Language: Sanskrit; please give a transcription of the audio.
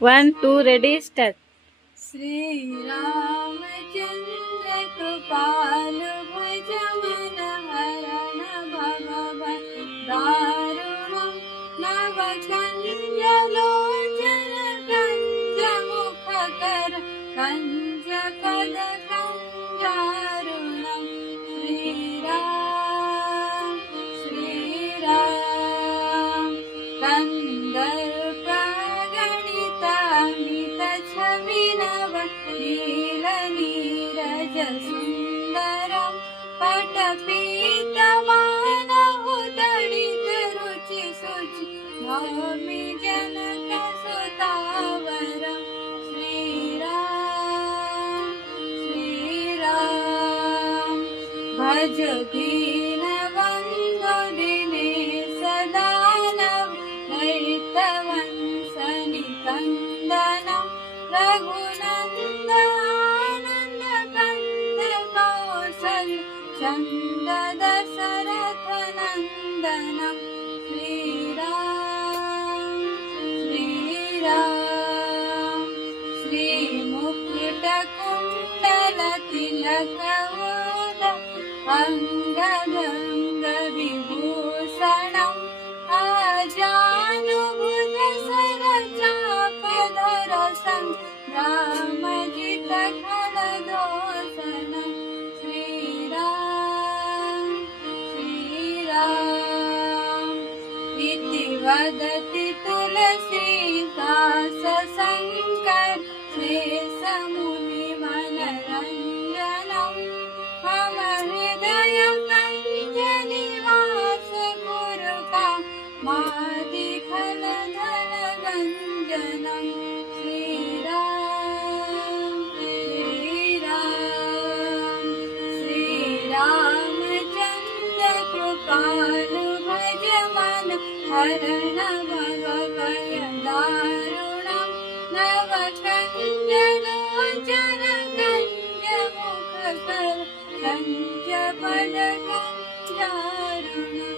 1 2 रेडी स्टार्ट। श्री रामचंद्र कृपाल भज मन हरण भव दारुणं नव कंज लोचन कंज मुख कर कंज पद कंजारुणं श्रीराम कंदर्प गणितामित छविनव नील नीरज सुंदरं पटपीतमानहु दडित रुचि सुचि नौमि जनक सुतावरं श्रीराम श्रीराम भज दीनबन्धु दिनेश दानव दैत्यवंशनिकन्दनं रघुनन्द आनन्द कंद कौसल्य चन्द दशरथ नन्दनं श्रीराम श्रीराम श्रीमुकुटकुण्डलतिलकौद अङ्गभङ्गविभूषणम् आजानुभुज सरचापधर सङ्ग्रामजितखलदोषणं श्रीराम श्रीराम इति वदति तुलसीदास शङ्कर शेषमुनिमनरञ्जनं मम हृदय कञ्जनिवास गुरुकां मादिखलधरगञ्जनं श्रीराम श्रीराम श्रीरामचन्द्र कृपालु भज मन हरण भव दारुणं नव कंज लोचन कंज मुख कर कंज पद कंजारुणं